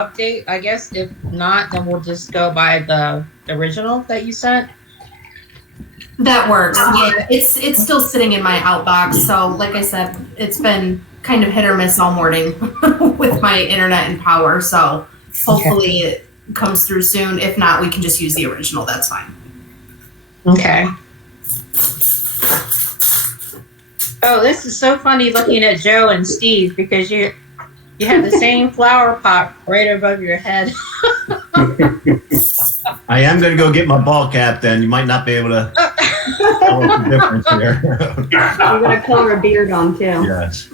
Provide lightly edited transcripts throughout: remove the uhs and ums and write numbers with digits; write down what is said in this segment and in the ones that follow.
update, I guess. If not, then we'll just go by the original that you sent. That works. Yeah, it's still sitting in my outbox. So like I said, it's been kind of hit or miss all morning with my internet and power. So hopefully it comes through soon. If not, we can just use the original. That's fine. Okay. Oh, this is so funny looking at Joe and Steve because you have the same flower pot right above your head. I am going to go get my ball cap then. You might not be able to tell the difference here. You're going to color a beard on too. Yes.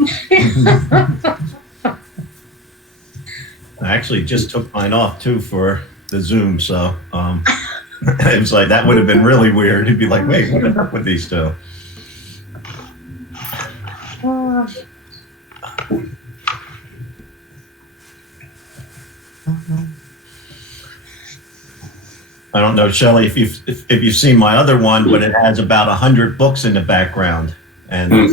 I actually just took mine off too for the Zoom, so it was like, that would have been really weird. He'd be like, wait, what is up with these two? I don't know, Shelley, if you've seen my other one, but it has about 100 books in the background, and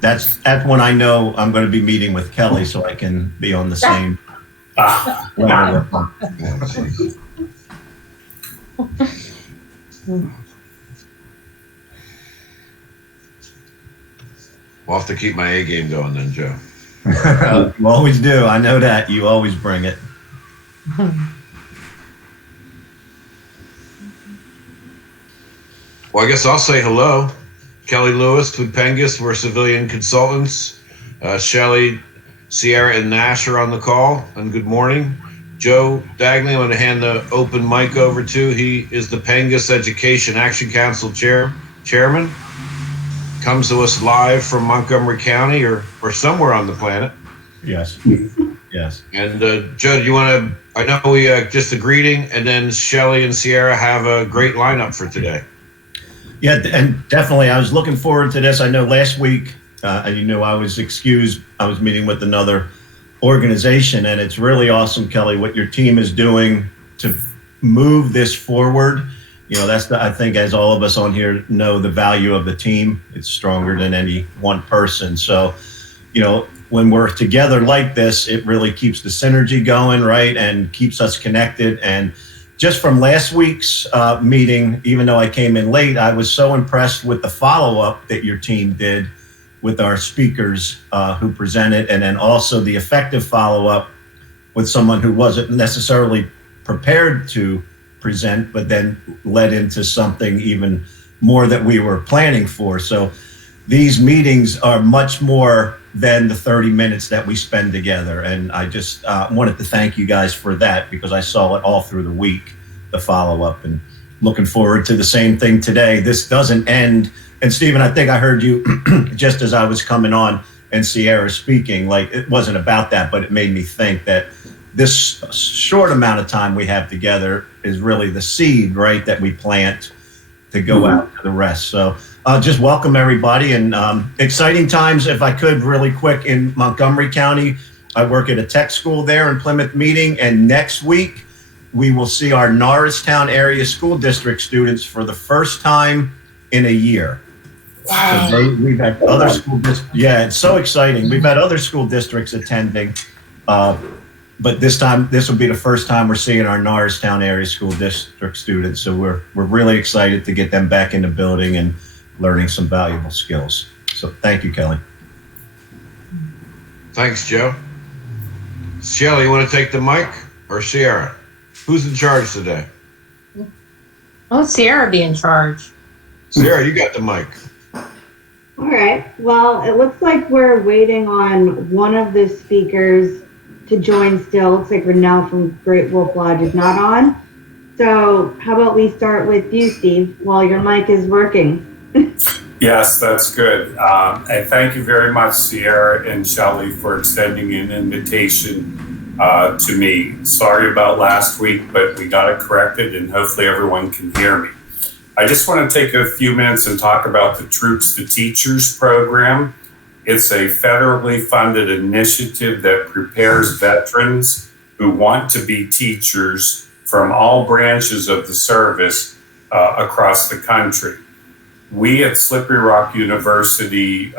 that's when I know I'm going to be meeting with Kelly, so I can be on the same level. We'll have to keep my A game going then, Joe. You always do. I know that. You always bring it. Well, I guess I'll say hello. Kelly Lewis with PNGAS. We're civilian consultants. Shelley, Sierra, and Nash are on the call. And good morning. Joe Dagney, I'm going to hand the open mic over to. He is the PNGAS Education Action Council chairman. Comes to us live from Montgomery County or somewhere on the planet. Yes. Yes. And Joe, do you want to, I know we just a greeting, and then Shelley and Sierra have a great lineup for today. Yeah, and definitely, I was looking forward to this. I know last week, you know, I was excused. I was meeting with another organization, and it's really awesome, Kelly, what your team is doing to move this forward. You know, that's I think, as all of us on here know, the value of the team. It's stronger than any one person. So, you know, when we're together like this, it really keeps the synergy going, right? And keeps us connected. And just from last week's meeting, even though I came in late, I was so impressed with the follow-up that your team did with our speakers who presented, and then also the effective follow-up with someone who wasn't necessarily prepared to present, but then led into something even more that we were planning for. So these meetings are much more than the 30 minutes that we spend together. And I just wanted to thank you guys for that, because I saw it all through the week, the follow-up, and looking forward to the same thing today. This doesn't end. And Stephen, I think I heard you just as I was coming on and Sierra speaking, like it wasn't about that, but it made me think that this short amount of time we have together is really the seed, right, that we plant to go out to the rest. So just welcome everybody, and exciting times. If I could really quick, in Montgomery County, I work at a tech school there in Plymouth Meeting, and next week we will see our Norristown area school district students for the first time in a year. Wow. So we've had other school districts. Yeah, it's so exciting. We've had other school districts attending, but this time, this will be the first time we're seeing our Norristown area school district students. So we're really excited to get them back in the building and learning some valuable skills. So thank you, Kelly. Thanks, Joe. Shelley, you want to take the mic, or Sierra? Who's in charge today? Oh, Sierra be in charge. Sierra, you got the mic. All right. Well, it looks like we're waiting on one of the speakers to join still. Looks like Renelle from Great Wolf Lodge is not on. So how about we start with you, Steve, while your mic is working. Yes, that's good. And thank you very much, Sierra and Shelley, for extending an invitation to me. Sorry about last week, but we got it corrected, and hopefully everyone can hear me. I just want to take a few minutes and talk about the Troops to Teachers program. It's a federally funded initiative that prepares veterans who want to be teachers from all branches of the service across the country. We at Slippery Rock University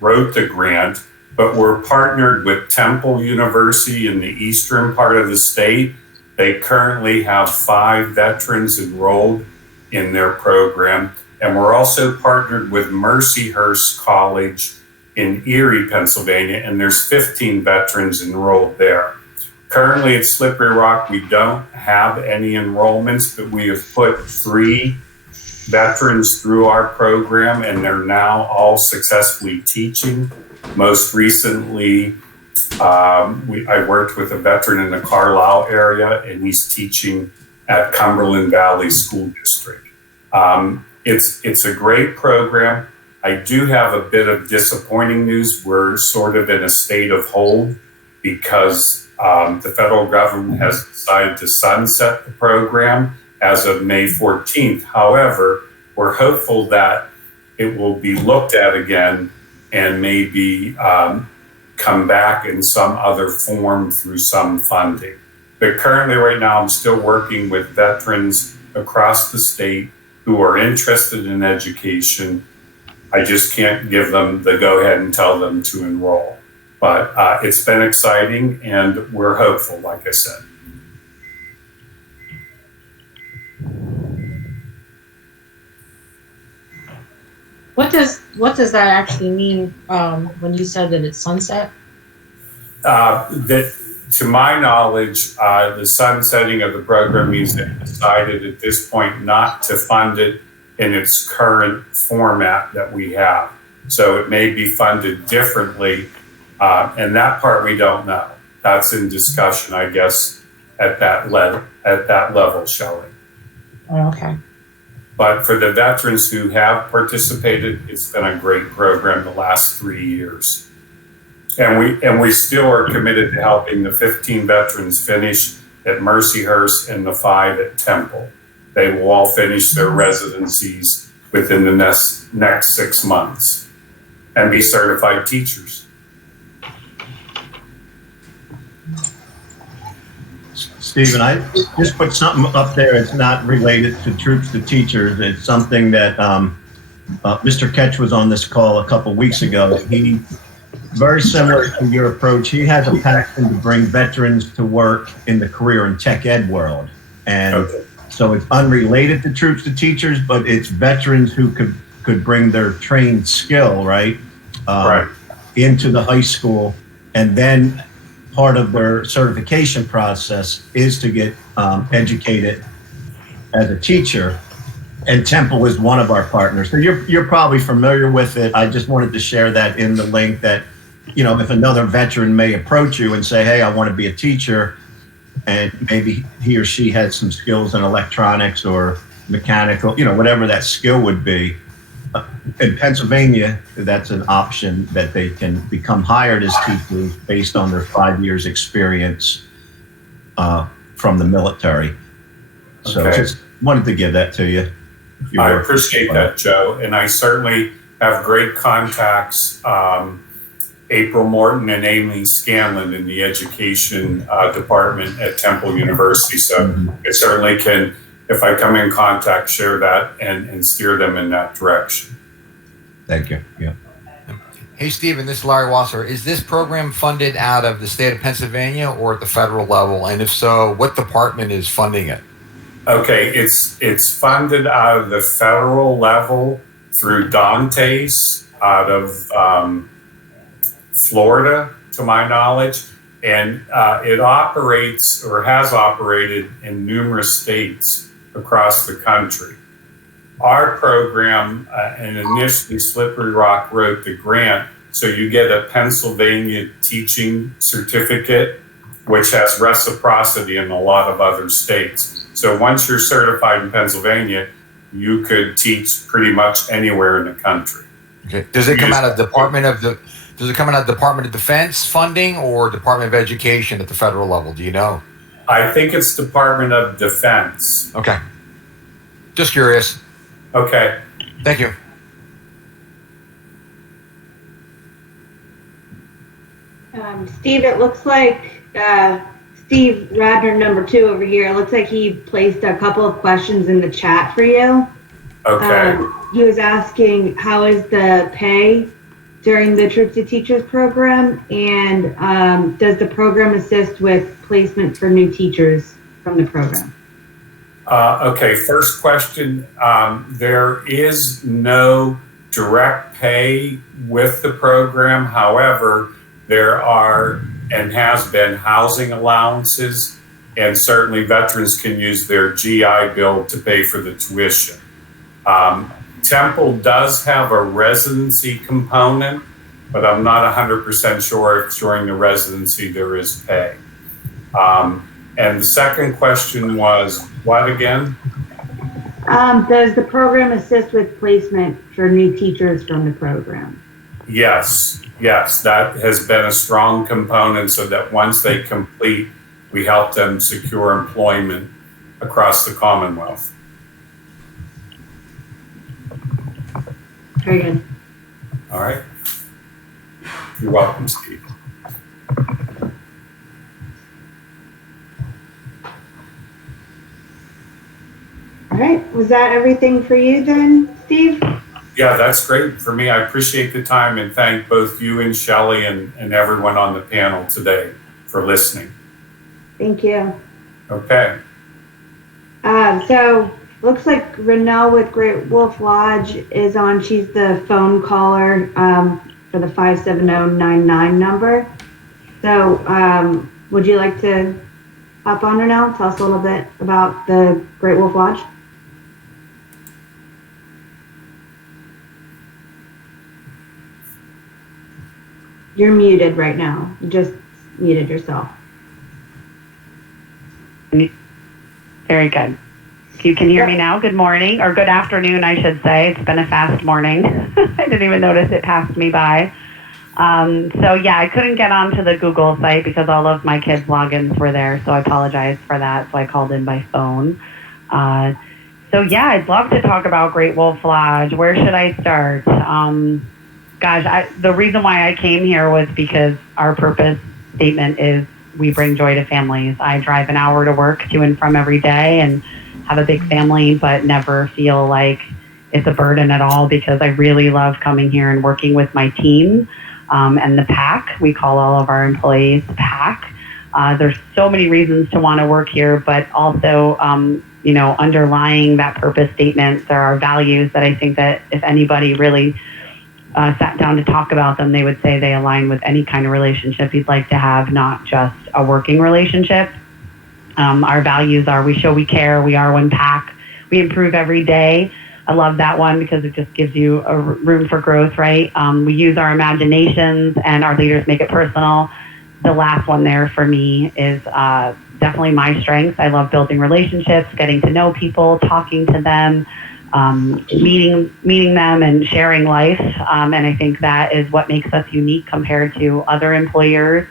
wrote the grant, but we're partnered with Temple University in the eastern part of the state. They currently have 5 veterans enrolled in their program. And we're also partnered with Mercyhurst College in Erie, Pennsylvania, and there's 15 veterans enrolled there. Currently at Slippery Rock, we don't have any enrollments, but we have put 3 veterans through our program, and they're now all successfully teaching. Most recently, I worked with a veteran in the Carlisle area, and he's teaching at Cumberland Valley School District. It's a great program. I do have a bit of disappointing news. We're sort of in a state of hold because the federal government has decided to sunset the program as of May 14th. However, we're hopeful that it will be looked at again and maybe come back in some other form through some funding. But currently right now, I'm still working with veterans across the state who are interested in education. I just can't give them the go-ahead and tell them to enroll. But it's been exciting, and we're hopeful, like I said. What does that actually mean when you said that it's sunset? That, to my knowledge, the sunsetting of the program means they decided at this point not to fund it in its current format that we have. So it may be funded differently, and that part we don't know. That's in discussion, I guess, at that level, Shelley. Okay. But for the veterans who have participated, it's been a great program the last 3 years. And we still are committed to helping the 15 veterans finish at Mercyhurst and the 5 at Temple. They will all finish their residencies within the next 6 months and be certified teachers. Stephen, I just put something up there. It's not related to troops to teachers. It's something that Mr. Ketch was on this call a couple weeks ago. He, very similar to your approach, he has a passion to bring veterans to work in the career and tech ed world. And so it's unrelated to troops to teachers, but it's veterans who could bring their trained skill, right, into the high school. And then part of their certification process is to get educated as a teacher. And Temple is one of our partners. So you're probably familiar with it. I just wanted to share that in the link that, you know, if another veteran may approach you and say, hey, I want to be a teacher, and maybe he or she has some skills in electronics or mechanical, you know, whatever that skill would be. In Pennsylvania, that's an option that they can become hired as teachers based on their 5 years experience from the military. So just wanted to give that to you. I appreciate that, Joe. And I certainly have great contacts, April Morton and Amy Scanlon in the education department at Temple University. So it certainly can, if I come in contact, share that and steer them in that direction. Thank you. Yeah. Hey, Stephen, this is Larry Wasser. Is this program funded out of the state of Pennsylvania or at the federal level? And if so, what department is funding it? Okay, it's funded out of the federal level through Dante's out of Florida, to my knowledge, and it operates or has operated in numerous states across the country. Our program, and initially Slippery Rock wrote the grant, so you get a Pennsylvania teaching certificate, which has reciprocity in a lot of other states. So once you're certified in Pennsylvania, you could teach pretty much anywhere in the country. Okay. Does it come out of Department of Defense funding or Department of Education at the federal level? Do you know? I think it's Department of Defense. Okay. Just curious. Okay. Thank you. Steve, it looks like Steve Radner, number 2 over here, it looks like he placed a couple of questions in the chat for you. Okay. He was asking, how is the pay during the Troop to Teachers program? And does the program assist with placement for new teachers from the program? Okay, first question. There is no direct pay with the program. However, there are and has been housing allowances, and certainly veterans can use their GI Bill to pay for the tuition. Temple does have a residency component, but I'm not 100% sure if during the residency there is pay. And the second question was what again? Does the program assist with placement for new teachers from the program? Yes, that has been a strong component so that once they complete, we help them secure employment across the Commonwealth. Very good. All right. You're welcome, Steve. All right. Was that everything for you then, Steve? Yeah, that's great for me. I appreciate the time and thank both you and Shelley and everyone on the panel today for listening. Thank you. Okay. So looks like Renelle with Great Wolf Lodge is on. She's the phone caller for the 57099 number. So would you like to hop on, Renelle? Tell us a little bit about the Great Wolf Lodge. You're muted right now. You just muted yourself. Very good. You can hear me now. Good morning, or good afternoon, I should say. It's been a fast morning. I didn't even notice it passed me by. So yeah, I couldn't get onto the Google site because all of my kids' logins were there, so I apologize for that. So I called in by phone. So yeah, I'd love to talk about Great Wolf Lodge. Where should I start? The reason why I came here was because our purpose statement is we bring joy to families. I drive an hour to work to and from every day and have a big family, but never feel like it's a burden at all because I really love coming here and working with my team and the PAC. We call all of our employees PAC. There's so many reasons to want to work here, but also, underlying that purpose statement, there are values that I think that if anybody really sat down to talk about them, they would say they align with any kind of relationship you'd like to have, not just a working relationship. Our values are we show we care, we are one PAC, we improve every day. I love that one because it just gives you a room for growth, right? We use our imaginations and our leaders make it personal. The last one there for me is definitely my strengths. I love building relationships, getting to know people, talking to them, meeting them and sharing life. And I think that is what makes us unique compared to other employers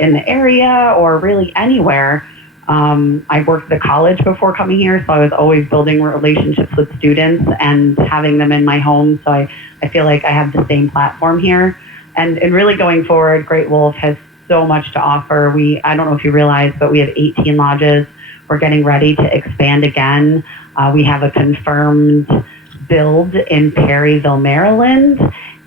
in the area or really anywhere. I worked at a college before coming here, so I was always building relationships with students and having them in my home. So I feel like I have the same platform here. And really going forward, Great Wolf has so much to offer. I don't know if you realize, but we have 18 lodges. We're getting ready to expand again. We have a confirmed build in Perryville, Maryland,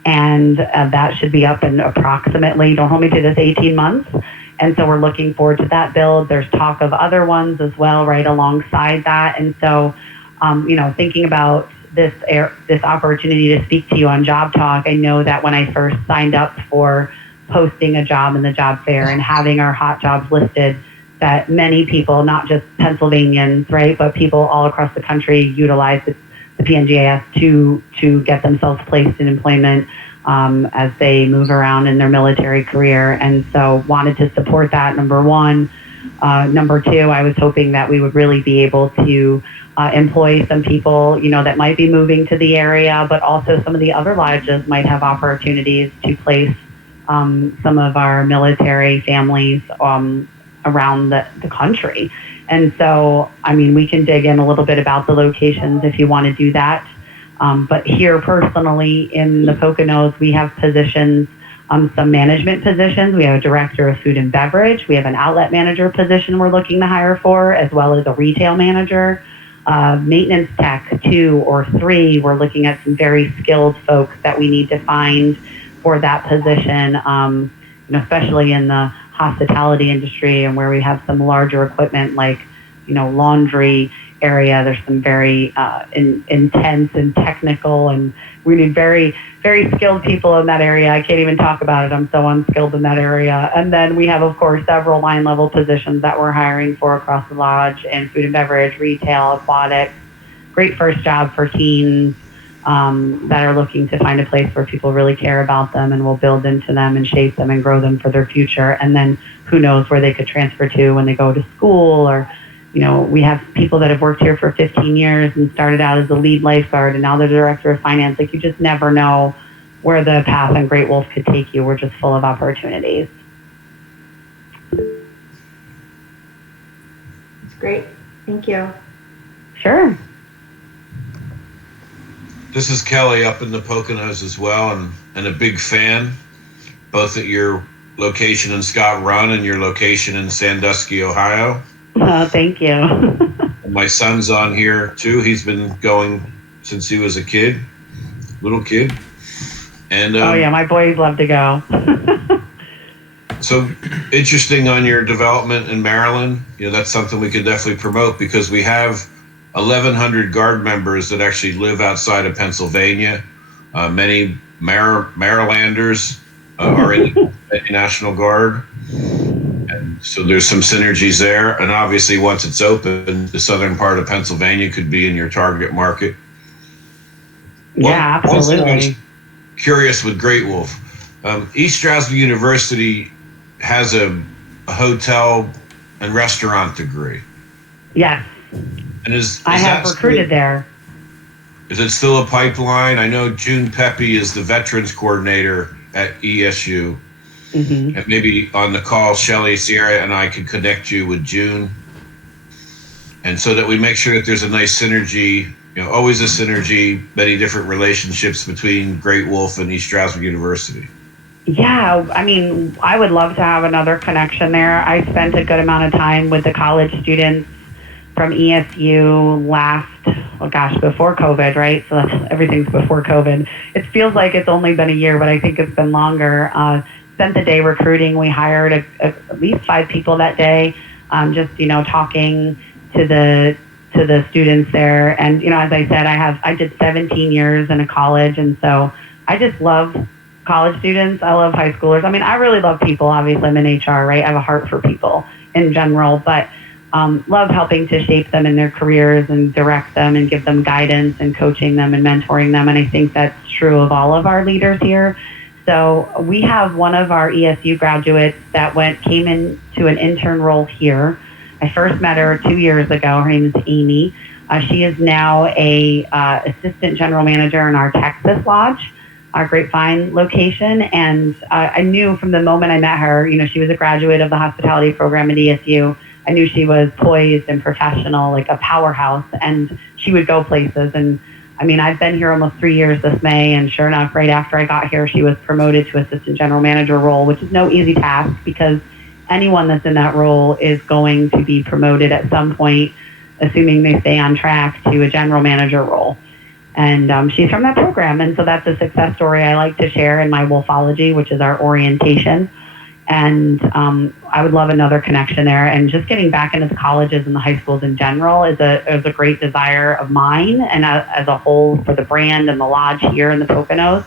and that should be up in approximately, don't hold me to this, 18 months. And so we're looking forward to that build. There's talk of other ones as well right alongside that. And so, thinking about this opportunity to speak to you on Job Talk, I know that when I first signed up for posting a job in the job fair and having our hot jobs listed, that many people, not just Pennsylvanians, right, but people all across the country utilize the PNGAS to get themselves placed in employment as they move around in their military career. And so wanted to support that, number one. Number two, I was hoping that we would really be able to employ some people, that might be moving to the area, but also some of the other lodges might have opportunities to place some of our military families around the country. And so, we can dig in a little bit about the locations if you want to do that. But here personally in the Poconos, we have positions, some management positions. We have a director of food and beverage. We have an outlet manager position we're looking to hire for, as well as a retail manager, maintenance tech 2 or 3. We're looking at some very skilled folks that we need to find for that position, especially in the hospitality industry and where we have some larger equipment like, laundry area. There's some very intense and technical, and we need very, very skilled people in that area. I can't even talk about it. I'm so unskilled in that area. And then we have, of course, several line level positions that we're hiring for across the lodge in food and beverage, retail, aquatics. Great first job for teens that are looking to find a place where people really care about them and will build into them and shape them and grow them for their future. And then who knows where they could transfer to when they go to school, or we have people that have worked here for 15 years and started out as a lead lifeguard and now they're director of finance. Like, you just never know where the path on Great Wolf could take you. We're just full of opportunities. That's great. Thank you. Sure. This is Kelly up in the Poconos as well, and a big fan, both at your location in Scott Run and your location in Sandusky, Ohio. Thank you. And my son's on here too. He's been going since he was a little kid. And oh yeah, my boys love to go. So interesting on your development in Maryland. That's something we could definitely promote, because we have 1,100 Guard members that actually live outside of Pennsylvania. Many Marylanders are in the National Guard. And so there's some synergies there. And obviously, once it's open, the southern part of Pennsylvania could be in your target market. Yeah, absolutely. I was curious with Great Wolf. East Stroudsburg University has a hotel and restaurant degree. Yes. And I have recruited there. Is it still a pipeline? I know June Pepe is the veterans coordinator at ESU. Mm-hmm. And maybe on the call, Shelley, Sierra, and I could connect you with June. And so that we make sure that there's a nice synergy, always a synergy, many different relationships between Great Wolf and East Stroudsburg University. Yeah, I would love to have another connection there. I spent a good amount of time with the college students from ESU before COVID, right? So everything's before COVID. It feels like it's only been a year, but I think it's been longer. Spent the day recruiting. We hired at least 5 people that day, talking to the students there. And, as I said, I did 17 years in a college. And so I just love college students. I love high schoolers. I really love people. Obviously, I'm in HR, right? I have a heart for people in general, but love helping to shape them in their careers and direct them and give them guidance and coaching them and mentoring them. And I think that's true of all of our leaders here. So we have one of our ESU graduates that came into an intern role here. I first met her 2 years ago. Her name is Amy. She is now a assistant general manager in our Texas lodge, our Grapevine location. And I knew from the moment I met her, she was a graduate of the hospitality program at ESU. I knew she was poised and professional, like a powerhouse, and she would go places. And I've been here almost 3 years this May, and sure enough, right after I got here, she was promoted to assistant general manager role, which is no easy task, because anyone that's in that role is going to be promoted at some point, assuming they stay on track, to a general manager role. And she's from that program, and so that's a success story I like to share in my Wolfology, which is our orientation. And I would love another connection there. And just getting back into the colleges and the high schools in general is a great desire of mine, and as a whole for the brand and the lodge here in the Poconos.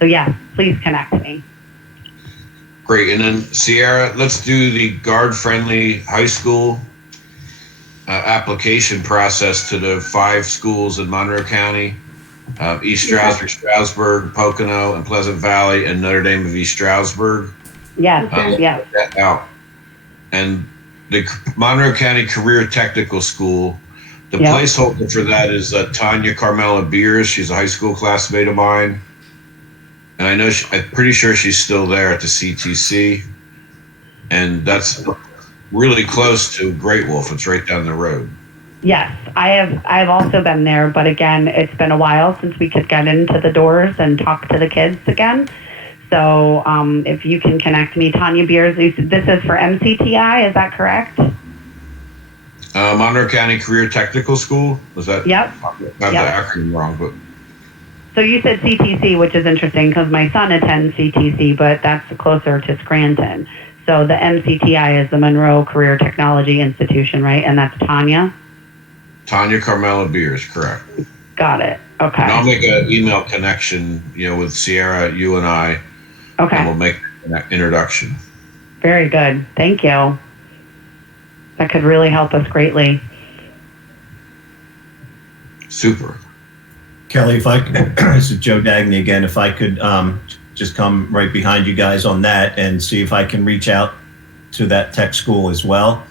So yes, please connect me. Great. And then Sierra, let's do the guard-friendly high school application process to the 5 schools in Monroe County, East Stroudsburg, Stroudsburg, Pocono, and Pleasant Valley, and Notre Dame of East Stroudsburg. Yes, yes. That out. And the Monroe County Career Technical School, the placeholder for that is Tanya Carmela Beers. She's a high school classmate of mine. And I know, I'm pretty sure she's still there at the CTC. And that's really close to Great Wolf. It's right down the road. Yes, I've also been there, but again, it's been a while since we could get into the doors and talk to the kids again. So if you can connect me, Tanya Beers, this is for MCTI, is that correct? Monroe County Career Technical School, was that? Yep. Got the acronym wrong, but. So you said CTC, which is interesting because my son attends CTC, but that's closer to Scranton. So the MCTI is the Monroe Career Technology Institution, right? And that's Tanya? Tanya Carmela Beers, correct. Got it. Okay. And I'll make an email connection, with Sierra, you and I. Okay. And we'll make an introduction. Very good. Thank you. That could really help us greatly. Super. Kelly, if I could, this is Joe Dagney again, if I could just come right behind you guys on that and see if I can reach out to that tech school as well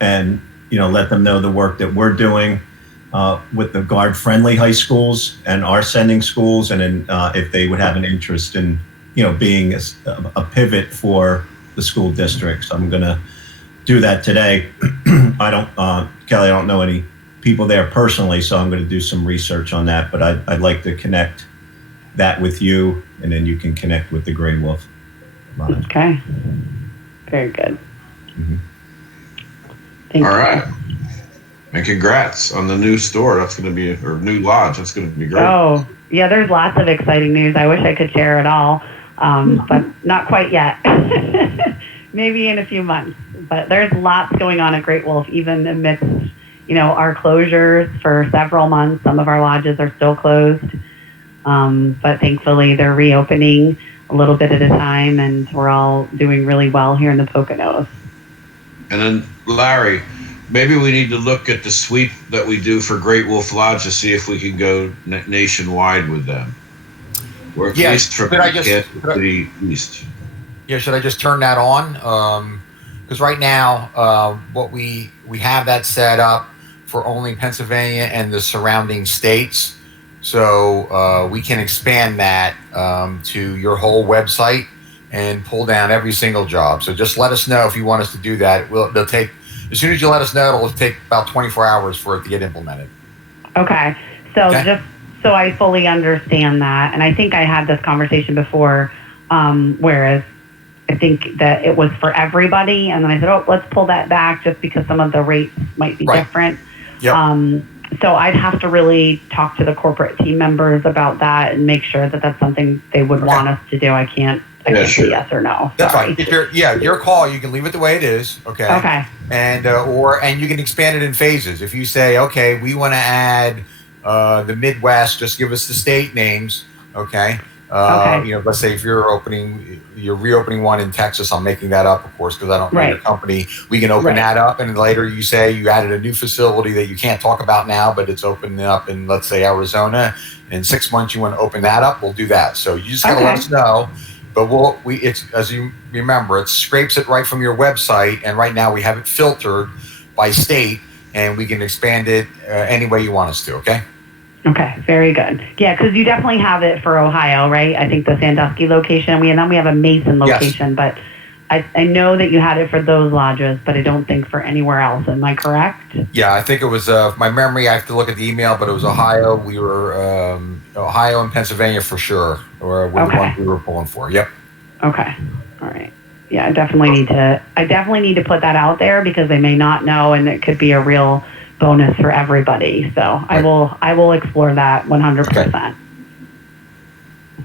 and, let them know the work that we're doing with the guard-friendly high schools and our sending schools, and then if they would have an interest in, being a pivot for the school districts. I'm going to do that today. Kelly, I don't know any people there personally, so I'm going to do some research on that, but I'd like to connect that with you, and then you can connect with the Gray Wolf. Okay. Very good. Mm-hmm. Thank you. All right. And congrats on the new store. That's going to be, or new lodge. That's going to be great. Oh, yeah, there's lots of exciting news. I wish I could share it all, but not quite yet. Maybe in a few months. But there's lots going on at Great Wolf, even amidst, our closures for several months. Some of our lodges are still closed, but thankfully they're reopening a little bit at a time, and we're all doing really well here in the Poconos. And then, Larry, maybe we need to look at the sweep that we do for Great Wolf Lodge to see if we can go nationwide with them. Or at least from the east. Yeah, should I just turn that on? Because right now, what we have that set up for only Pennsylvania and the surrounding states. So we can expand that to your whole website and pull down every single job. So just let us know if you want us to do that. They'll take, as soon as you let us know, it'll take about 24 hours for it to get implemented. Okay. So just so I fully understand that, and I think I had this conversation before, whereas I think that it was for everybody, and then I said, oh, let's pull that back just because some of the rates might be different. Yep. So I'd have to really talk to the corporate team members about that and make sure that that's something they would want us to do. I can't say yes or no. That's fine. Your call, you can leave it the way it is. Okay. Okay. And and you can expand it in phases. If you say, okay, we want to add the Midwest, just give us the state names. Okay. Let's say if you're reopening one in Texas, I'm making that up, of course, because I don't know your company. We can open that up, and later you say you added a new facility that you can't talk about now, but it's opening up in, let's say, Arizona. In 6 months, you want to open that up. We'll do that. So you just gotta let us know. But it's, as you remember, it scrapes it right from your website, and right now we have it filtered by state, and we can expand it any way you want us to. Okay. Okay, very good. Yeah, because you definitely have it for Ohio, right? I think the Sandusky location, and then we have a Mason location, but I know that you had it for those lodges, but I don't think for anywhere else. Am I correct? Yeah, I think it was my memory. I have to look at the email, but it was Ohio. We were Ohio and Pennsylvania for sure, or the ones we were pulling for. Yep. Okay. All right. Yeah, I definitely need to put that out there because they may not know, and it could be a real bonus for everybody. So I will explore that 100%.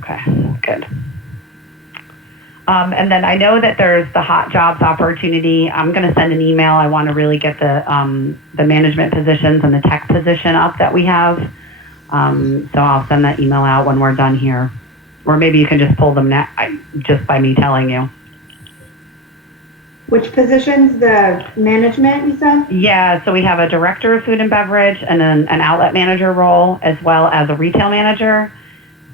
Okay, good. And then I know that there's the hot jobs opportunity. I'm going to send an email. I want to really get the management positions and the tech position up that we have. So I'll send that email out when we're done here, or maybe you can just pull them just by me telling you. Which positions? The management, you said? Yeah, so we have a director of food and beverage and then an outlet manager role as well as a retail manager.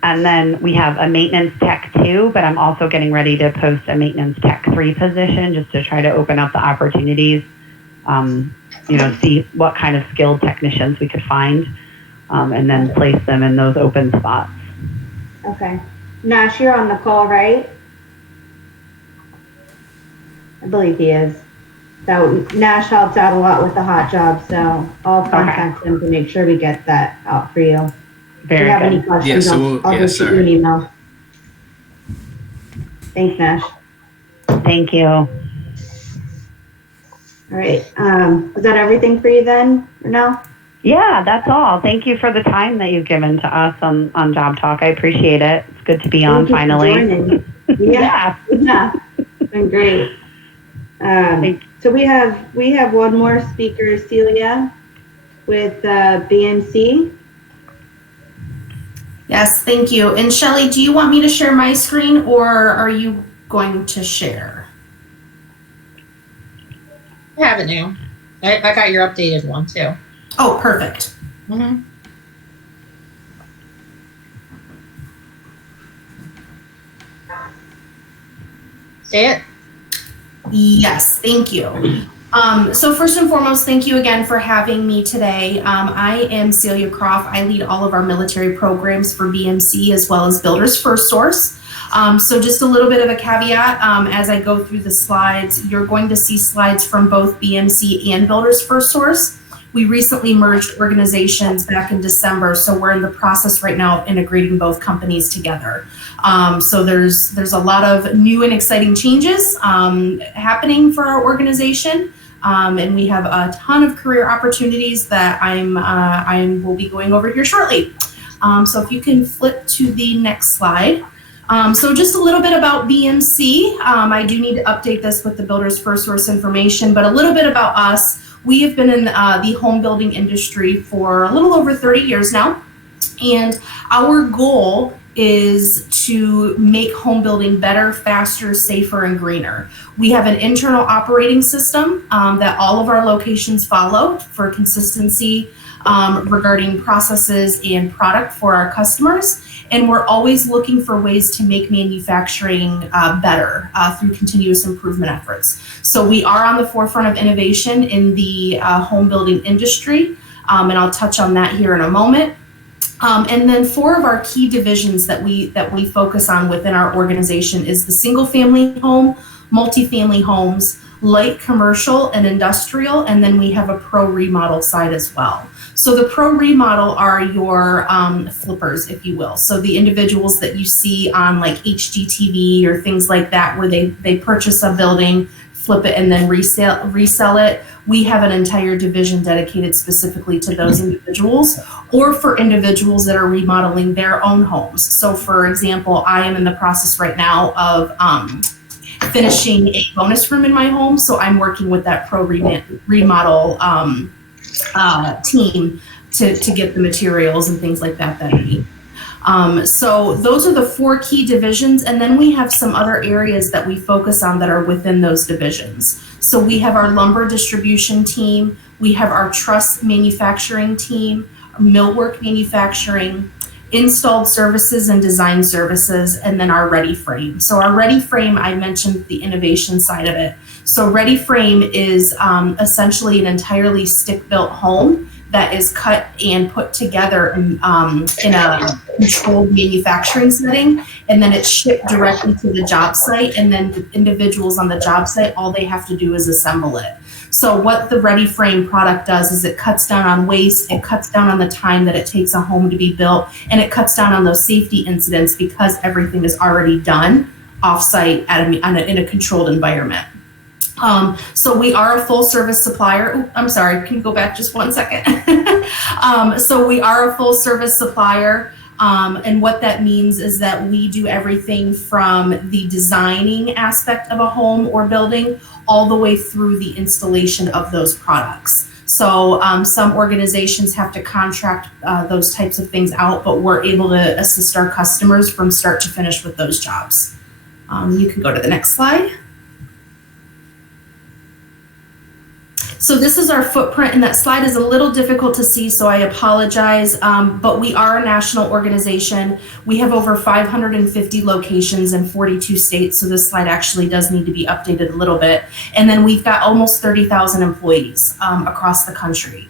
And then we have a maintenance tech 2, but I'm also getting ready to post a maintenance tech 3 position just to try to open up the opportunities, see what kind of skilled technicians we could find, and then place them in those open spots. Okay. Nash, you're on the call, right? I believe he is. So Nash helps out a lot with the hot job, so I'll contact him to make sure we get that out for you. If you have any questions, I'll just shoot you an email. Thanks, Nash. Thank you. All right. Was that everything for you then, Renelle? Yeah, that's all. Thank you for the time that you've given to us on Job Talk. I appreciate it. It's good to be on finally. Yeah. It's been great. So we have one more speaker, Celia, with BMC. Yes, thank you. And Shelly, do you want me to share my screen or are you going to share? I have it now. I got your updated one too. Oh, perfect. Mm-hmm. Say it. Yes, thank you. So first and foremost, thank you again for having me today. I am Celia Croft. I lead all of our military programs for BMC as well as Builders First Source. So just a little bit of a caveat, as I go through the slides, you're going to see slides from both BMC and Builders First Source. We recently merged organizations back in December, so we're in the process right now of integrating both companies together. So there's a lot of new and exciting changes happening for our organization, and we have a ton of career opportunities that I will be going over here shortly. So if you can flip to the next slide. So just a little bit about BMC. I do need to update this with the Builders First Source information, but a little bit about us. We have been in the home building industry for a little over 30 years now, and our goal is to make home building better, faster, safer, and greener. We have an internal operating system that all of our locations follow for consistency regarding processes and product for our customers. And we're always looking for ways to make manufacturing better through continuous improvement efforts. So we are on the forefront of innovation in the home building industry, and I'll touch on that here in a moment. And then 4 of our key divisions that we focus on within our organization is the single family home, multifamily homes, light commercial and industrial, and then we have a pro remodel side as well. So the pro remodel are your flippers, if you will. So the individuals that you see on like HGTV or things like that, where they purchase a building, flip it, and then resell it. We have an entire division dedicated specifically to those individuals, or for individuals that are remodeling their own homes. So for example, I am in the process right now of finishing a bonus room in my home. So I'm working with that pro remodel team to get the materials and things like that I need. So those are the 4 key divisions, and then we have some other areas that we focus on that are within those divisions. So we have our lumber distribution team, we have our truss manufacturing team, millwork manufacturing, installed services and design services, and then our Ready Frame. So our Ready Frame, I mentioned the innovation side of it. So Ready Frame is essentially an entirely stick-built home that is cut and put together in a controlled manufacturing setting, and then it's shipped directly to the job site, and then the individuals on the job site, all they have to do is assemble it. So what the Ready Frame product does is it cuts down on waste, it cuts down on the time that it takes a home to be built, and it cuts down on those safety incidents because everything is already done off-site in a controlled environment. So we are a full service supplier. Ooh, I'm sorry, can you go back just one second? So we are a full service supplier. And what that means is that we do everything from the designing aspect of a home or building all the way through the installation of those products. So some organizations have to contract those types of things out, but we're able to assist our customers from start to finish with those jobs. You can go to the next slide. So this is our footprint, and that slide is a little difficult to see, so I apologize, but we are a national organization. We have over 550 locations in 42 states, so this slide actually does need to be updated a little bit. And then we've got almost 30,000 employees across the country.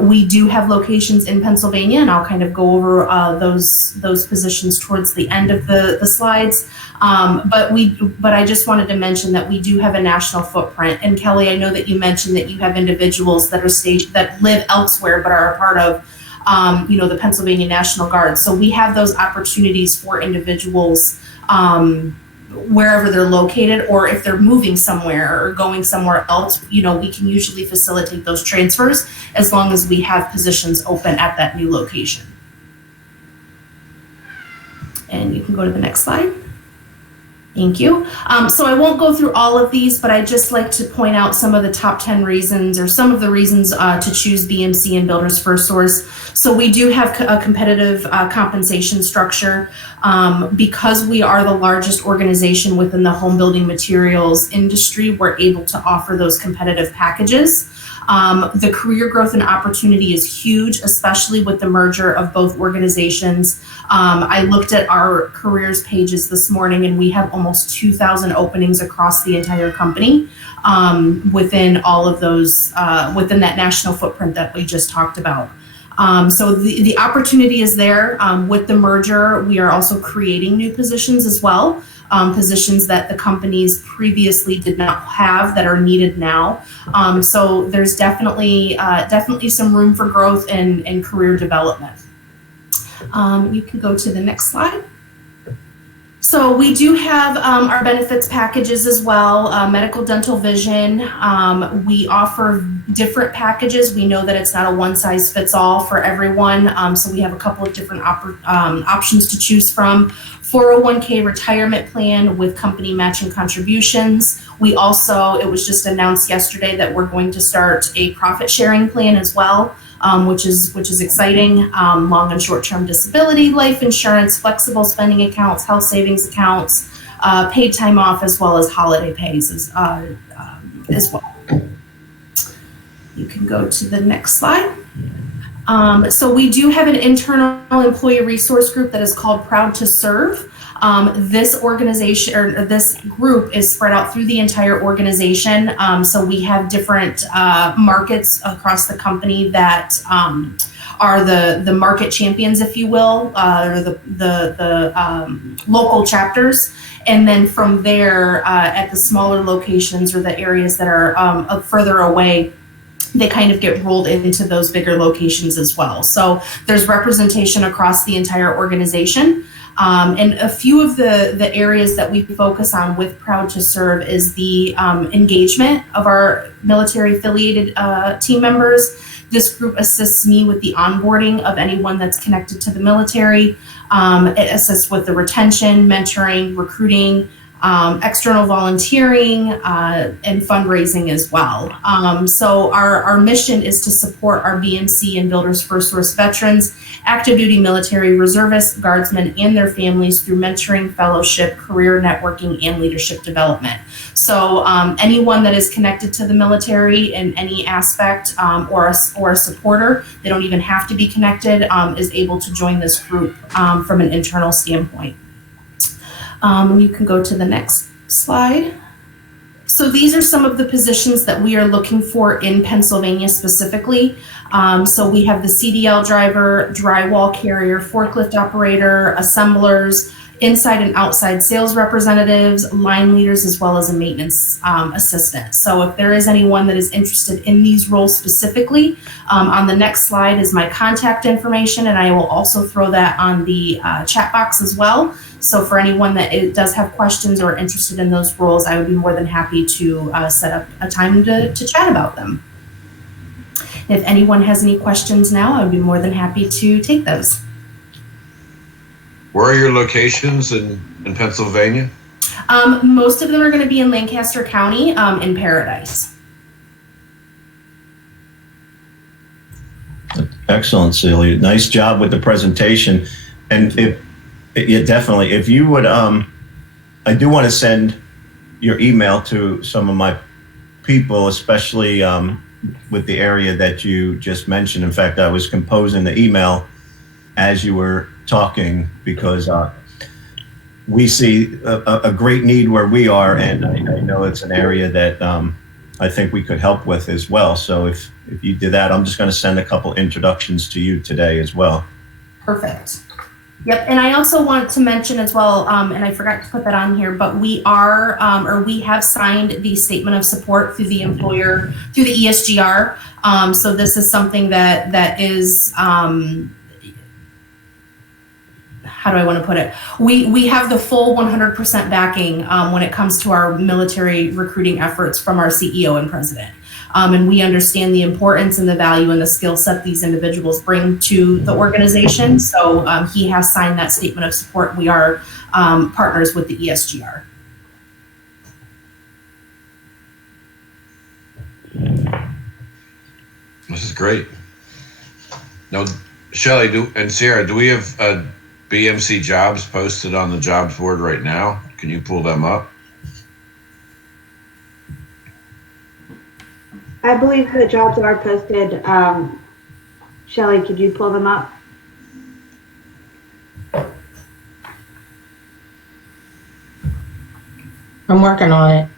We do have locations in Pennsylvania, and I'll kind of go over those positions towards the end of the slides. But I just wanted to mention that we do have a national footprint. And Kelly, I know that you mentioned that you have individuals that that live elsewhere but are a part of the Pennsylvania National Guard. So we have those opportunities for individuals wherever they're located, or if they're moving somewhere or going somewhere else, we can usually facilitate those transfers as long as we have positions open at that new location. And you can go to the next slide. Thank you. So I won't go through all of these, but I'd just like to point out some of the top 10 reasons, or some of the reasons to choose BMC and Builders First Source. So we do have a competitive compensation structure. Because we are the largest organization within the home building materials industry, we're able to offer those competitive packages. The career growth and opportunity is huge, especially with the merger of both organizations. I looked at our careers pages this morning, and we have almost 2,000 openings across the entire company within all of those, within that national footprint that we just talked about. So the opportunity is there. With the merger, we are also creating new positions as well. Positions that the companies previously did not have that are needed now. So there's definitely some room for growth and career development. You can go to the next slide. So we do have our benefits packages as well, medical, dental, vision. We offer different packages. We know that it's not a one size fits all for everyone. So we have a couple of different options to choose from. 401k retirement plan with company matching contributions. We also, it was just announced yesterday that we're going to start a profit sharing plan as well, which is exciting. Long and short-term disability, life insurance, flexible spending accounts, health savings accounts, paid time off, as well as holiday pays as well. You can go to the next slide. So we do have an internal employee resource group that is called Proud to Serve. This organization, or this group, is spread out through the entire organization. So we have different markets across the company that are the market champions, if you will, or the local chapters. And then from there, at the smaller locations or the areas that are further away, they kind of get rolled into those bigger locations as well. So there's representation across the entire organization. And a few of the areas that we focus on with Proud to Serve is the engagement of our military affiliated team members. This group assists me with the onboarding of anyone that's connected to the military. It assists with the retention, mentoring, recruiting, external volunteering, and fundraising as well. So our mission is to support our BMC and Builders First Source veterans, active duty military reservists, guardsmen, and their families through mentoring, fellowship, career networking, and leadership development. So anyone that is connected to the military in any aspect, or a supporter, they don't even have to be connected, is able to join this group from an internal standpoint. You can go to the next slide. So these are some of the positions that we are looking for in Pennsylvania specifically. So we have the CDL driver, drywall carrier, forklift operator, assemblers, inside and outside sales representatives, line leaders, as well as a maintenance assistant. So if there is anyone that is interested in these roles specifically, on the next slide is my contact information, and I will also throw that on the chat box as well. So for anyone that does have questions or interested in those roles, I would be more than happy to set up a time to chat about them. If anyone has any questions now, I would be more than happy to take those. Where are your locations in Pennsylvania? Most of them are going to be in Lancaster County, in Paradise. Excellent, Celia. Nice job with the presentation. And definitely, if you would, I do want to send your email to some of my people, especially with the area that you just mentioned. In fact, I was composing the email as you were talking, because we see a great need where we are, and I know it's an area that I think we could help with as well. So if you do that, I'm just going to send a couple introductions to you today as well. Perfect. Yep, and I also want to mention as well, and I forgot to put that on here, but we are, or we have signed the statement of support through the employer, through the ESGR. So this is something that is, how how do I want to put it? We have the full 100% backing when it comes to our military recruiting efforts from our CEO and president. And we understand the importance and the value and the skill set these individuals bring to the organization. So he has signed that statement of support. We are partners with the ESGR. This is great. Now, Shelley and Sierra, do we have BMC jobs posted on the jobs board right now? Can you pull them up? I believe the jobs are posted. Shelley, could you pull them up? I'm working on it.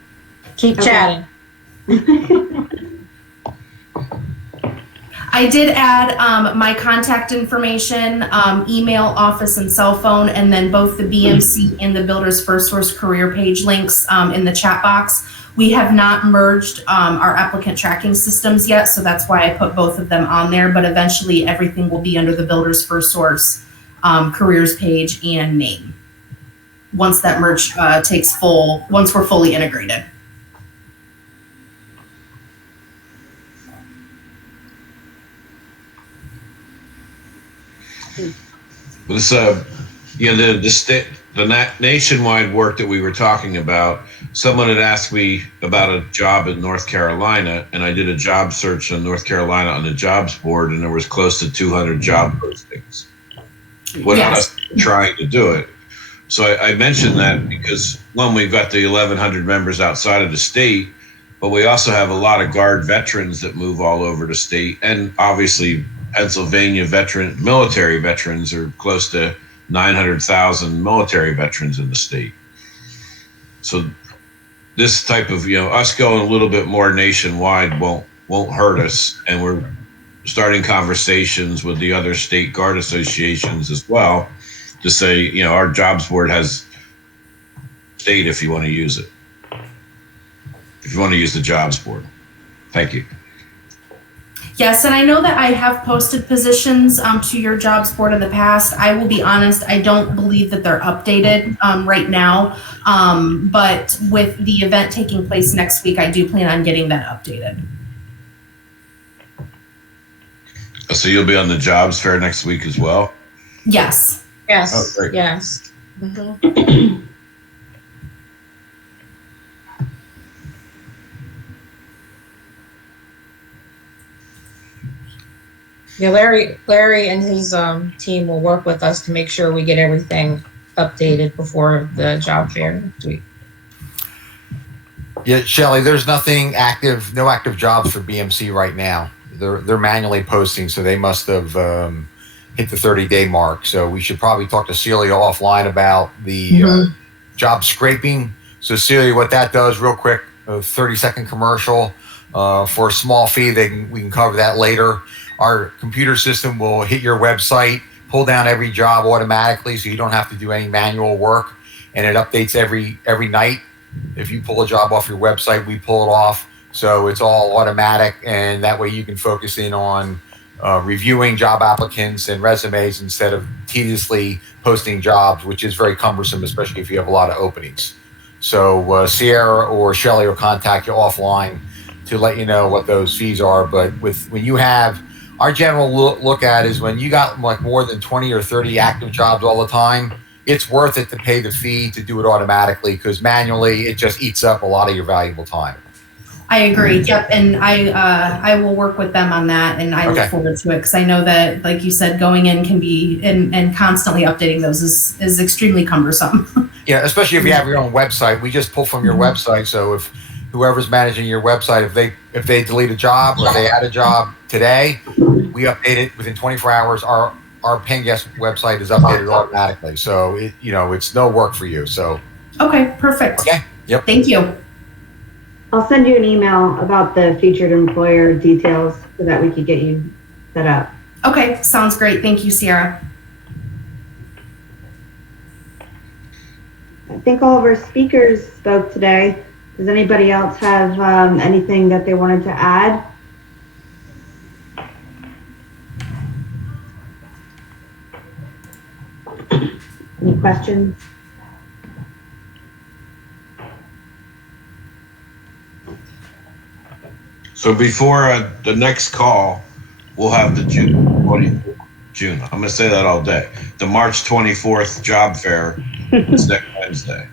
Keep chatting. I did add my contact information, email, office, and cell phone, and then both the BMC and the Builders First Source career page links in the chat box. We have not merged our applicant tracking systems yet, so that's why I put both of them on there, but eventually everything will be under the Builders First Source careers page and name once that merge once we're fully integrated. Well, this, the nationwide work that we were talking about, someone had asked me about a job in North Carolina, and I did a job search in North Carolina on the jobs board, and there was close to 200 job postings. Without us trying to do it. So I mentioned that because, one, we've got the 1,100 members outside of the state, but we also have a lot of Guard veterans that move all over the state, and obviously Pennsylvania military veterans are close to 900,000 military veterans in the state. So this type of, us going a little bit more nationwide won't hurt us. And we're starting conversations with the other state Guard associations as well to say, our jobs board has state if you want to use it. If you want to use the jobs board. Thank you. Yes, and I know that I have posted positions to your jobs board in the past. I will be honest, I don't believe that they're updated right now. But with the event taking place next week, I do plan on getting that updated. So you'll be on the jobs fair next week as well? Yes. Yes. Oh, great. Yes. Mm-hmm. Yeah, Larry and his team will work with us to make sure we get everything updated before the job fair next week. Yeah, Shelley, there's no active jobs for BMC right now. They're manually posting, so they must have hit the 30-day mark. So we should probably talk to Celia offline about the job scraping. So Celia, what that does, real quick, a 30-second commercial for a small fee. We can cover that later. Our computer system will hit your website, pull down every job automatically, so you don't have to do any manual work, and it updates every night. If you pull a job off your website, we pull it off, so it's all automatic, and that way you can focus in on reviewing job applicants and resumes instead of tediously posting jobs, which is very cumbersome, especially if you have a lot of openings. So Sierra or Shelley will contact you offline to let you know what those fees are. But when you have, our general look at is when you got like more than 20 or 30 active jobs all the time, it's worth it to pay the fee to do it automatically, because manually it just eats up a lot of your valuable time. I agree. Yep, and I will work with them on that, and I look forward to it, because I know that, like you said, going in can be and constantly updating those is extremely cumbersome. Yeah, especially if you have your own website. We just pull from your website, so if whoever's managing your website, if they delete a job or they add a job today, we update it within 24 hours. Our PNGAS website is updated automatically, so it's no work for you. So okay, perfect. Okay, yep. Thank you. I'll send you an email about the featured employer details so that we could get you set up. Okay, sounds great. Thank you, Sierra. I think all of our speakers spoke today. Does anybody else have anything that they wanted to add? Any questions? So before the next call, we'll have the June. I'm going to say that all day. The March 24th job fair is next Wednesday.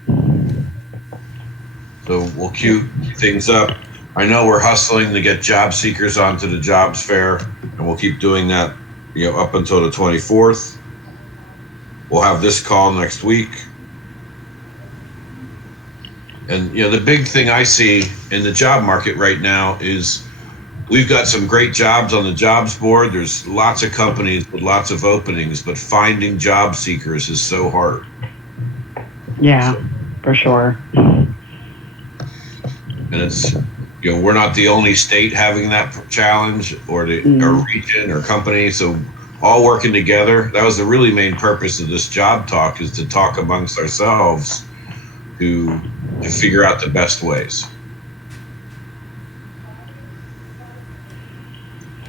So we'll queue things up. I know we're hustling to get job seekers onto the jobs fair, and we'll keep doing that, up until the 24th. We'll have this call next week. And, the big thing I see in the job market right now is we've got some great jobs on the jobs board. There's lots of companies with lots of openings, but finding job seekers is so hard. Yeah, for sure. And it's, we're not the only state having that challenge, or or region or company. So all working together. That was the really main purpose of this job talk, is to talk amongst ourselves to figure out the best ways.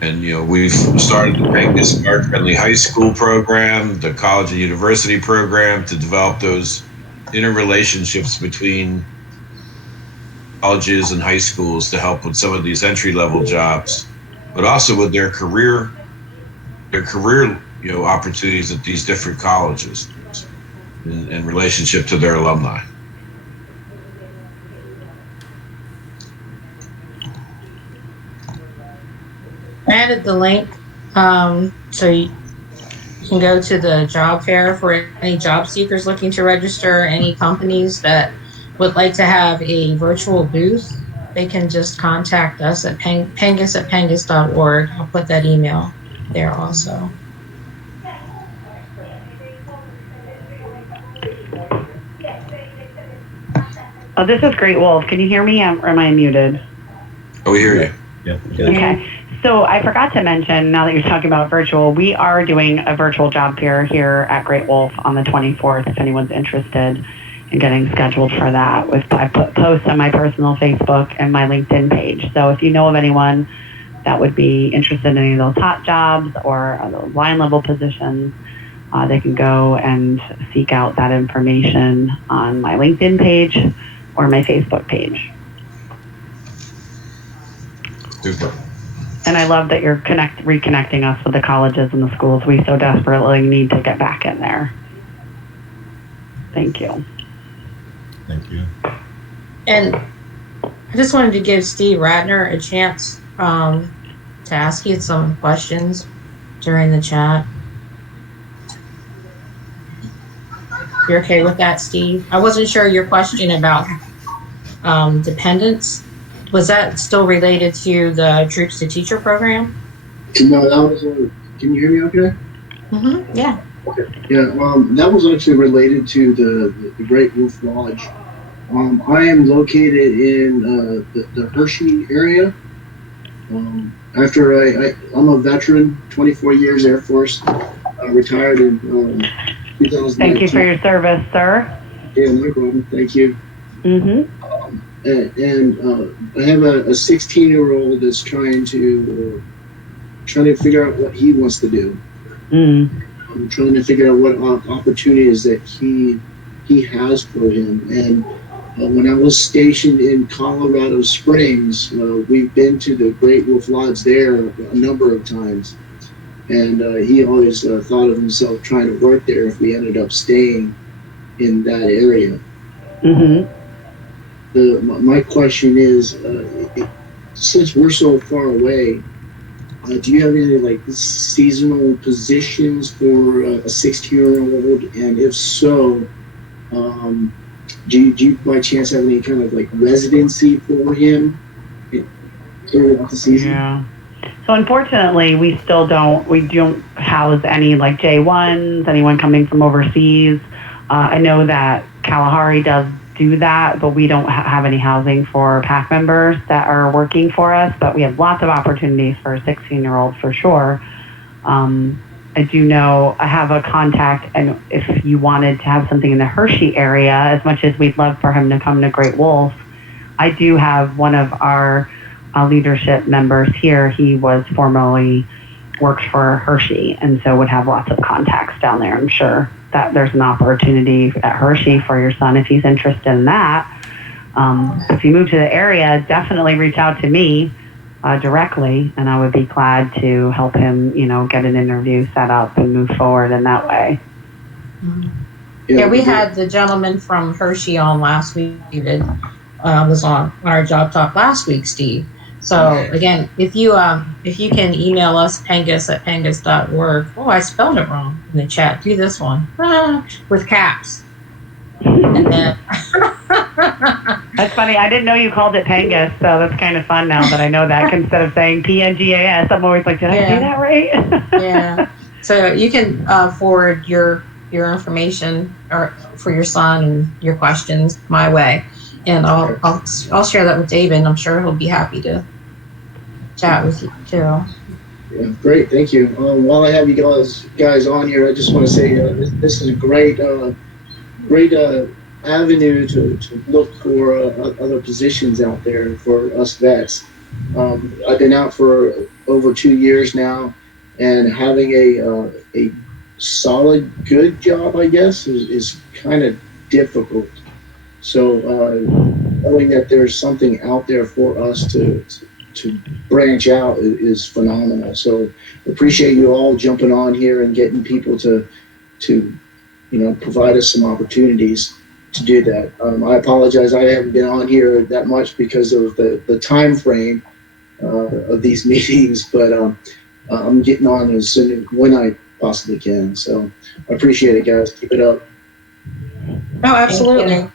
And, we've started the PNGAS Smart Friendly High School program, the college and university program, to develop those interrelationships between colleges and high schools to help with some of these entry-level jobs, but also with their career opportunities at these different colleges in relationship to their alumni. I added the link so you can go to the job fair for any job seekers looking to register, any companies that would like to have a virtual booth. They can just contact us at pengas@pengas.org. I'll put that email there also. Oh, this is Great Wolf. Can you hear me, or am I muted? Oh, we hear you. Yeah. Okay. So I forgot to mention, now that you're talking about virtual, we are doing a virtual job fair here at Great Wolf on the 24th, if anyone's interested in getting scheduled for that. I put posts on my personal Facebook and my LinkedIn page. So if you know of anyone that would be interested in any of those hot jobs or those line level positions, they can go and seek out that information on my LinkedIn page or my Facebook page. Super. And I love that you're reconnecting us with the colleges and the schools we so desperately need to get back in there. Thank you. Thank you. And I just wanted to give Steve Ratner a chance to ask you some questions during the chat. You're okay with that, Steve? I wasn't sure your question about dependents. Was that still related to the Troops to Teacher program? No, that was. Can you hear me okay? Mm-hmm. Yeah. Okay. Yeah. That was actually related to the Great Wolf Lodge. I am located in the Hershey area. After I'm a veteran, 24 years Air Force, retired in 2019. Thank you for your service, sir. Yeah, no problem. Thank you. Mm-hmm. And I have a 16-year-old that's trying to figure out what he wants to do. I'm trying to figure out what opportunities that he has for him. And when I was stationed in Colorado Springs, we've been to the Great Wolf Lodge there a number of times. And he always thought of himself trying to work there if we ended up staying in that area. Mm-hmm. My question is, since we're so far away, do you have any seasonal positions for a 16-year-old? And if so, do you by chance have any kind of residency for him throughout the season? Yeah. So unfortunately, we don't house any J1s, anyone coming from overseas. I know that Kalahari does do that, but we don't have any housing for PAC members that are working for us, but we have lots of opportunities for a 16-year-old for sure. I do know I have a contact, and if you wanted to have something in the Hershey area, as much as we'd love for him to come to Great Wolf, I do have one of our leadership members here. He was formerly worked for Hershey, and so would have lots of contacts down there, I'm sure. that there's an opportunity at Hershey for your son if he's interested in that. If you move to the area, definitely reach out to me directly, and I would be glad to help him, get an interview set up and move forward in that way. Yeah, we had the gentleman from Hershey on last week. David was on our job talk last week, Steve. So again, if you can email us PNGAS@PNGAS.org. Oh, I spelled it wrong in the chat. Do this one with caps. And then that's funny. I didn't know you called it PNGAS, so that's kind of fun now that I know that. Instead of saying PNGAS, I'm always like, did I say that right? Yeah. So you can forward your information or for your son and your questions my way, and I'll share that with David. And I'm sure he'll be happy to chat with you too. Yeah, great, thank you. While I have you guys on here, I just want to say this is a great avenue to look for other positions out there for us vets. I've been out for over 2 years now, and having a solid, good job, I guess, is kind of difficult. So knowing that there's something out there for us to branch out is phenomenal. So appreciate you all jumping on here and getting people to provide us some opportunities to do that. I apologize, I haven't been on here that much because of the time frame of these meetings, but I'm getting on as soon when I possibly can. So I appreciate it, guys. Keep it up. Oh, absolutely.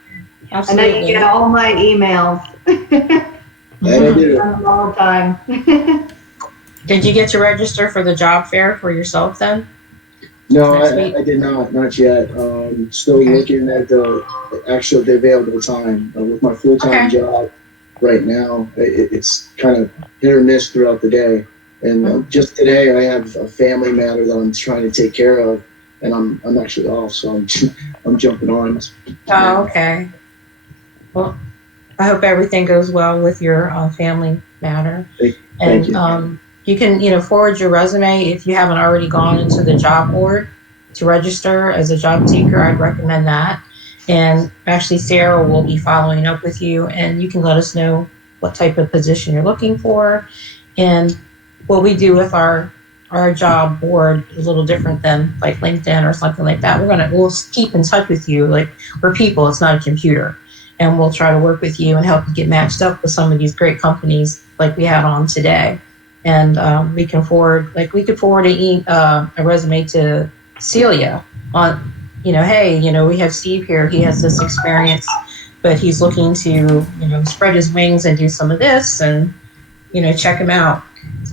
And then you get all my emails. That I do. All the time. Did you get to register for the job fair for yourself then? No, I did not yet. Still looking at the available time. With my full-time job right now, it's kind of hit or miss throughout the day. And just today, I have a family matter that I'm trying to take care of, and I'm actually off, so I'm jumping on. Oh, okay. Well, I hope everything goes well with your family matter. Thank you. You can, forward your resume if you haven't already gone into the job board to register as a job seeker. I'd recommend that. And actually, Sarah will be following up with you, and you can let us know what type of position you're looking for. And what we do with our job board is a little different than like LinkedIn or something like that. We'll keep in touch with you. Like, we're people, it's not a computer. And we'll try to work with you and help you get matched up with some of these great companies like we had on today. And we could forward a resume to Celia on, hey, we have Steve here. He has this experience, but he's looking to, spread his wings and do some of this, and, check him out.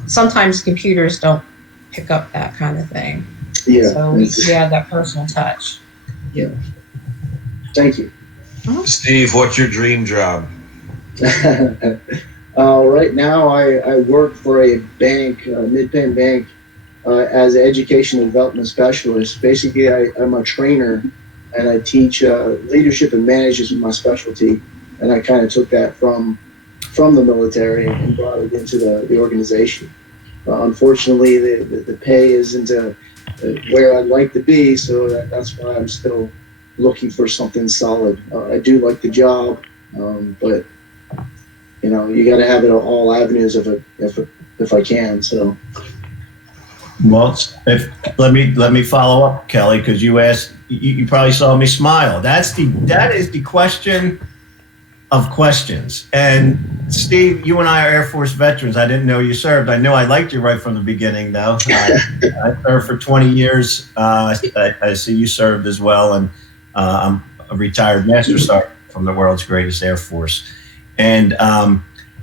Sometimes computers don't pick up that kind of thing. Yeah. So we have that personal touch. Yeah. Thank you. Steve, what's your dream job? Right now, I work for a bank, Mid-Penn Bank, as an education and development specialist. Basically, I'm a trainer, and I teach leadership and management, my specialty. And I kind of took that from the military and brought it into the organization. Unfortunately, the pay isn't where I'd like to be, so that's why I'm still looking for something solid. I do like the job, but you got to have it all avenues if I can. So, well, let me follow up, Kelly, because you asked. You probably saw me smile. That is the question of questions. And Steve, you and I are Air Force veterans. I didn't know you served. I know I liked you right from the beginning, though. I served for 20 years. I see you served as well, and I'm a retired Master Sergeant from the world's greatest Air Force. And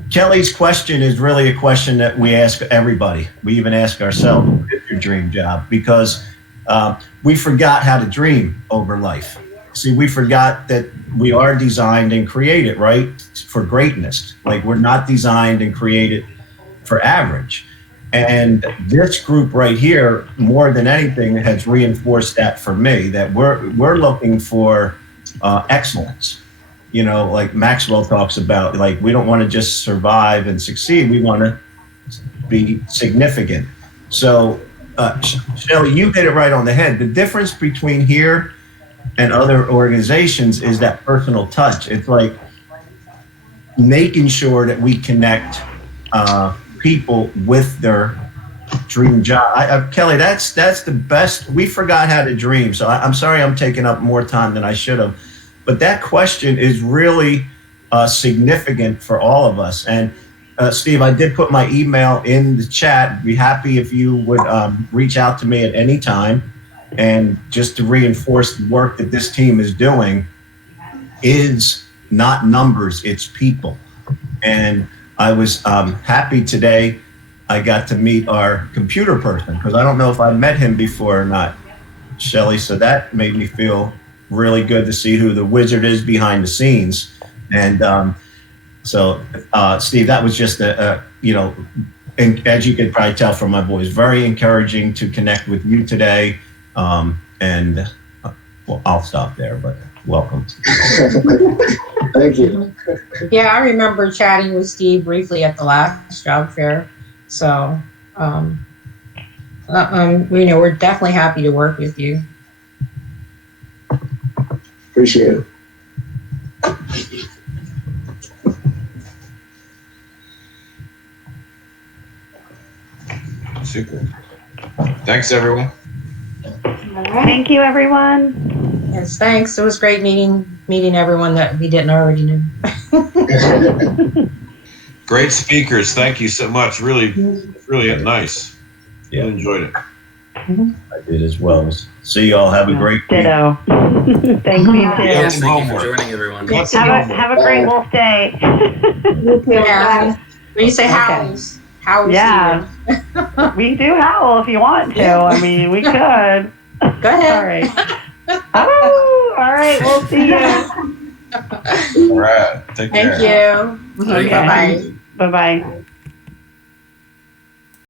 Kelly's question is really a question that we ask everybody. We even ask ourselves, what is your dream job? Because we forgot how to dream over life. See, we forgot that we are designed and created, right, for greatness. Like, we're not designed and created for average. And this group right here, more than anything, has reinforced that for me, that we're looking for excellence. Like Maxwell talks about, like, we don't want to just survive and succeed. We want to be significant. So Shelley, you hit it right on the head. The difference between here and other organizations is that personal touch. It's like making sure that we connect people with their dream job. Kelly, that's the best. We forgot how to dream. So I'm sorry I'm taking up more time than I should have. But that question is really significant for all of us. And Steve, I did put my email in the chat. I'd be happy if you would reach out to me at any time. And just to reinforce the work that this team is doing is not numbers, it's people. And I was happy today I got to meet our computer person, because I don't know if I met him before or not, Shelley. So that made me feel really good to see who the wizard is behind the scenes. And so, Steve, that was just and as you could probably tell from my voice, very encouraging to connect with you today. And well, I'll stop there, but welcome. Thank you. Yeah, I remember chatting with Steve briefly at the last job fair. So, we're definitely happy to work with you. Appreciate it. Super. Thanks, everyone. Thank you, everyone. Yes, thanks. It was great meeting everyone that we didn't already know. Great speakers. Thank you so much. Really nice. Yeah. Really enjoyed it. I did as well. See y'all. Have a great week. Ditto. Thank you, Yeah, too. thank you for joining, everyone. Have a great wolf day. Yeah. When you say howls, howls. Yeah. We do howl if you want to. I mean, we could. Go ahead. All right. Oh, all right. We'll see you. All right. Take care. Thank you. Okay. Bye-bye. Bye-bye.